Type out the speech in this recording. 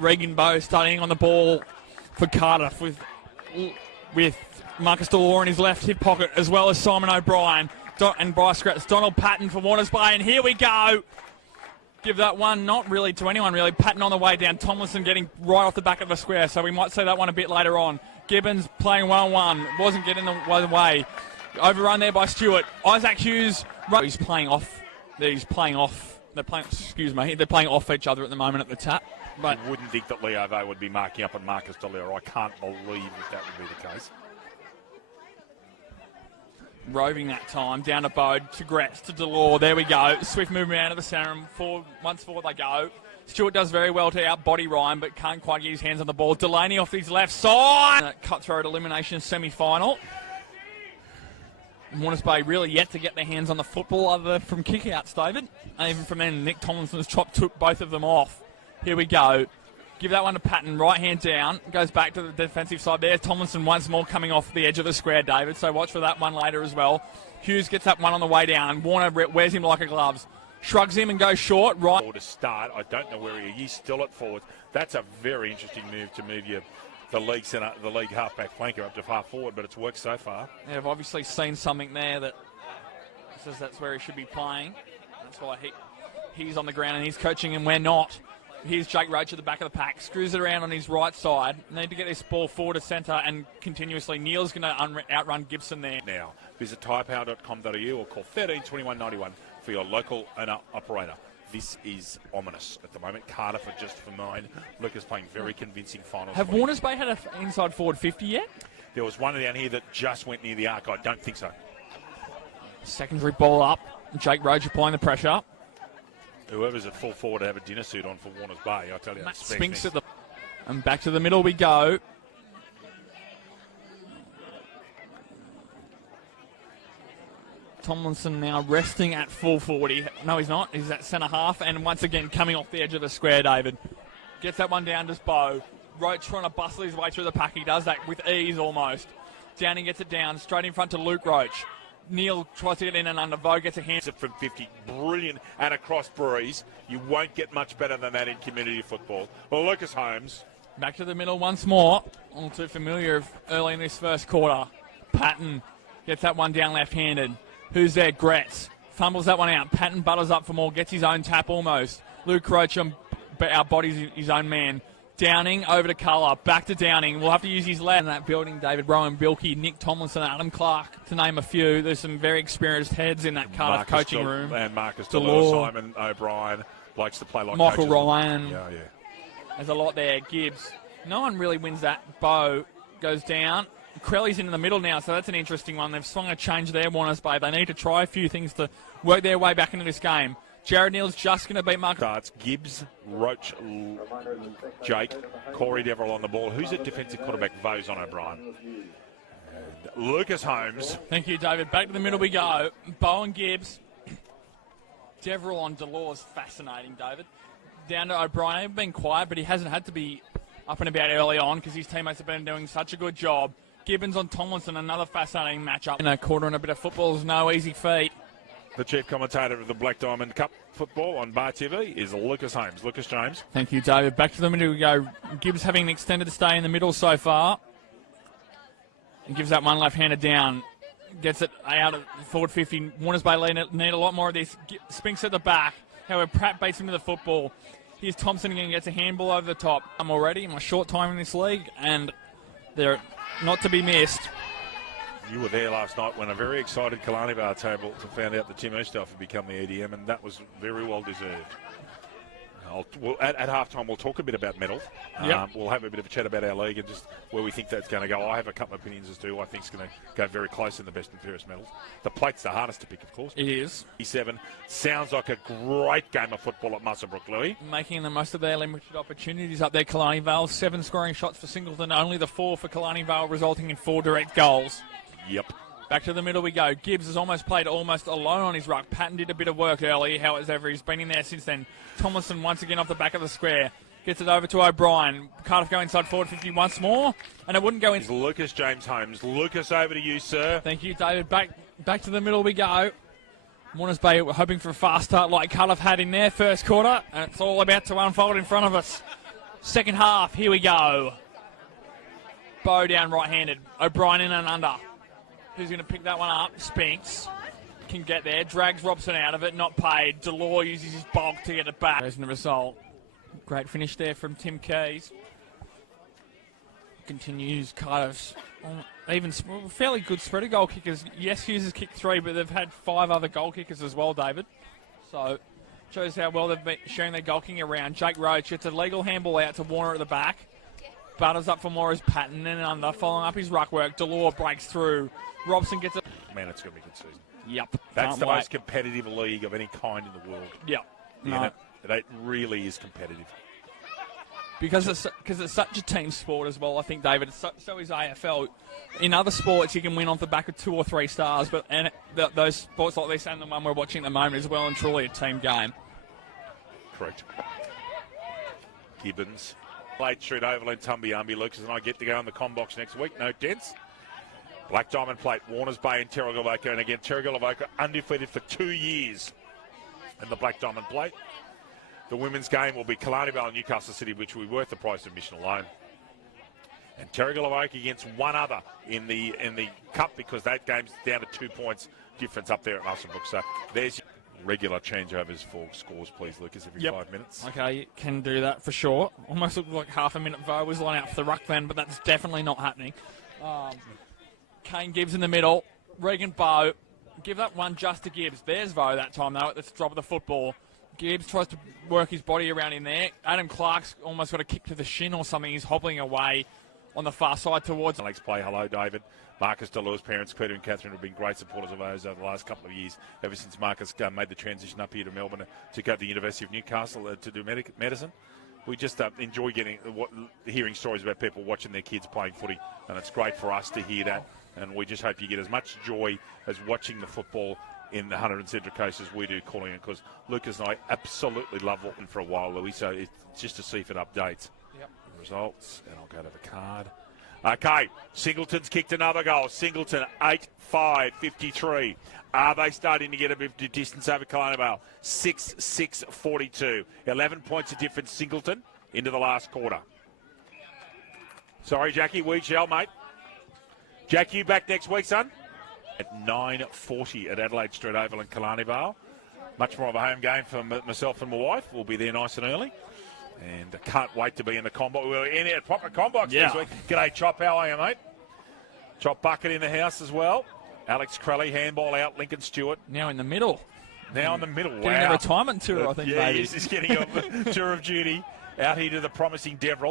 Regan Bowe starting on the ball for Cardiff with Marcus Delore in his left hip pocket, as well as Simon O'Brien and Bryce Gratz. Donald Patton for Warners Bay, and here we go. Give that one not really to anyone, really. Patton on the way down. Tomlinson getting right off the back of the square, so we might see that one a bit later on. Gibbons playing 1-1. Wasn't getting the way. Overrun there by Stewart. Isaac Hughes. He's playing off. They're playing off each other at the moment at the tap. But you wouldn't think that Leo though would be marking up on Marcus Delore. I can't believe that would be the case. Roving that time down to Bode, to Gratz, to Delore. There we go. Swift movement out of the centre. Once forward they go. Stewart does very well to out-body Ryan, but can't quite get his hands on the ball. Delaney off his left side. Cutthroat elimination semi-final. Warners Bay really yet to get their hands on the football other than from kick-outs, David. And even from then, Nick Tomlinson's chop took both of them off. Here we go. Give that one to Patton. Right hand down. Goes back to the defensive side. There's Tomlinson once more coming off the edge of the square, David. So watch for that one later as well. Hughes gets that one on the way down. Warner wears him like a glove. Shrugs him and goes short. Right. To start. I don't know where he's still at forward. That's a very interesting move to move the league centre, the league half-back flanker up to far forward, but it's worked so far. Yeah, I've obviously seen something there that says that's where he should be playing. That's why he's on the ground and he's coaching and we're not. Here's Jake Roach at the back of the pack. Screws it around on his right side. Need to get this ball forward to centre and continuously. Neil's going to outrun Gibson there. Now, visit tyrepower.com.au or call 13 21 91 for your local owner-operator. This is ominous at the moment. Cardiff are just for 9. Lucas playing very convincing finals. Have Warners Bay had an inside forward 50 yet? There was one down here that just went near the arc. I don't think so. Secondary ball up. Jake Roach applying the pressure. Whoever's at full forward to have a dinner suit on for Warners Bay, I tell you. Matt Spinks at the... And back to the middle we go. Tomlinson now resting at full 40. No, he's not. He's at centre half. And once again, coming off the edge of the square, David. Gets that one down to Bowe. Roach trying to bustle his way through the pack. He does that with ease almost. Downing gets it down, straight in front to Luke Roach. Neil tries to get in and under. Bowe gets a hand. From 50. Brilliant. And across breeze. You won't get much better than that in community football. Well, Lucas Holmes. Back to the middle once more. All too familiar early in this first quarter. Patton gets that one down left-handed. Who's there? Gratz. Fumbles that one out. Patton butters up for more. Gets his own tap almost. Luke Roach outbodies his own man. Downing over to Culler. Back to Downing. We'll have to use his left in that building. David Rowan, Bilkey, Nick Tomlinson, Adam Clark, to name a few. There's some very experienced heads in that Cardiff coaching room. And Marcus Delore, Simon O'Brien likes to play like Michael coaches. Ryan. Yeah. There's a lot there. Gibbs. No one really wins that. Bowe goes down. Crowley's in the middle now, so that's an interesting one. They've swung a change there, Warners Bay. They need to try a few things to work their way back into this game. Jared Neal's just going to beat Mark. Starts Gibbs, Roach, Jake, Corey Deverell on the ball. Who's at defensive quarterback? Vose on O'Brien. And Lucas Holmes. Thank you, David. Back to the middle we go. Bowe and Gibbs. Deverell on Delore's fascinating, David. Down to O'Brien. He's been quiet, but he hasn't had to be up and about early on because his teammates have been doing such a good job. Gibbons on Tomlinson, another fascinating matchup. In a quarter and a bit of football is no easy feat. The chief commentator of the Black Diamond Cup football on Bar TV is Lucas Holmes. Lucas James. Thank you, David. Back to the middle we go. Gibbs having an extended stay in the middle so far. And gives that one left-handed down. Gets it out of forward 50. Warners Bay need a lot more of this. Spinks at the back. However, Pratt baits him to the football. Here's Thompson again, gets a handball over the top. I'm already in my short time in this league, and they're not to be missed. You were there last night when a very excited Killarney Bar table found out that Tim Eastoff had become the EDM, and that was very well deserved. At halftime, we'll talk a bit about medals. Yep. We'll have a bit of a chat about our league and just where we think that's going to go. I have a couple of opinions as to who I think is going to go very close in the best and fairest medals. The plate's the hardest to pick, of course. It is. 7 sounds like a great game of football at Muswellbrook, Louis. Making the most of their limited opportunities up there, Killarney Vale. 7 scoring shots for Singleton, only the 4 for Killarney Vale, resulting in 4 direct goals. Yep. Back to the middle we go. Gibbs has almost played almost alone on his ruck. Patton did a bit of work early. However, he's been in there since then. Tomlinson once again off the back of the square. Gets it over to O'Brien. Cardiff go inside forward 50 once more. And it wouldn't go in. It's Lucas James Holmes. Lucas, over to you, sir. Thank you, David. Back to the middle we go. Warners Bay hoping for a fast start like Cardiff had in their first quarter. And it's all about to unfold in front of us. Second half, here we go. Bow down right-handed. O'Brien in and under. Who's going to pick that one up? Spinks can get there. Drags Robson out of it. Not paid. Delore uses his bulk to get it back. There's the result. Great finish there from Tim Keys. Continues Cardiff's even fairly good spread of goal kickers. Yes, Hughes has kicked 3, but they've had 5 other goal kickers as well, David. So, shows how well they've been showing their goal kicking around. Jake Roach gets a legal handball out to Warner at the back. Butters up for Morris Patton and under, following up his ruck work. Delore breaks through. Robson gets it. Man, it's going to be a good season. Yep. That's the most competitive league of any kind in the world. Yep. No. It really is competitive. Because it's such a team sport as well, I think, David. So is AFL. In other sports, you can win off the back of 2 or 3 stars, but those sports like this and the one we're watching at the moment is well and truly a team game. Correct. Gibbons. Played Street Oval in Tumbiumbi. Lucas and I get to go on the Combox next week. No dents. Black Diamond Plate, Warners Bay and Terrigalavoca. And again, Terrigalavoca undefeated for 2 years in the Black Diamond Plate. The women's game will be Killarney Vale and Newcastle City, which will be worth the price of admission alone. And Terrigalavoca against one other in the cup, because that game's down to 2 points difference up there at Muswellbrook. So there's regular changeovers for scores, please, Lucas, every 5 minutes. Okay, you can do that for sure. Almost looked like half a minute Vo was line out for the ruck then, but that's definitely not happening. Kane Gibbs in the middle. Regan Bow. Give that one just to Gibbs. There's Vo that time, though, at the drop of the football. Gibbs tries to work his body around in there. Adam Clark's almost got a kick to the shin or something. He's hobbling away on the far side towards. Alex play. Hello, David. Marcus Delure's parents, Peter and Catherine, have been great supporters of ours over the last couple of years, ever since Marcus made the transition up here to Melbourne to go to the University of Newcastle to do medicine. We just enjoy hearing stories about people watching their kids playing footy, and it's great for us to hear that. And we just hope you get as much joy as watching the football in the Hunter and Central Coast as we do calling it, because Lucas and I absolutely love looking for a while, Louis, so it's just to see if it updates. Yep. The results, and I'll go to the card. Okay, Singleton's kicked another goal. Singleton, 8-5-53. Are they starting to get a bit of distance over Killarney Vale? 6-6-42. 11 points of difference, Singleton, into the last quarter. Sorry, Jackie, we shall, mate. Jack, you back next week, son? At 9:40 at Adelaide Street Oval in Killarney Vale. Much more of a home game for myself and my wife. We'll be there nice and early. And I can't wait to be in the combo. We're in a proper combox next week. G'day, Chop. How are you, mate? Chop Bucket in the house as well. Alex Crowley, handball out. Lincoln Stewart. Now in the middle. Now in the middle. Wow. Getting a retirement tour, I think, yeah, maybe. he's getting a tour of duty out here to the promising Deverell.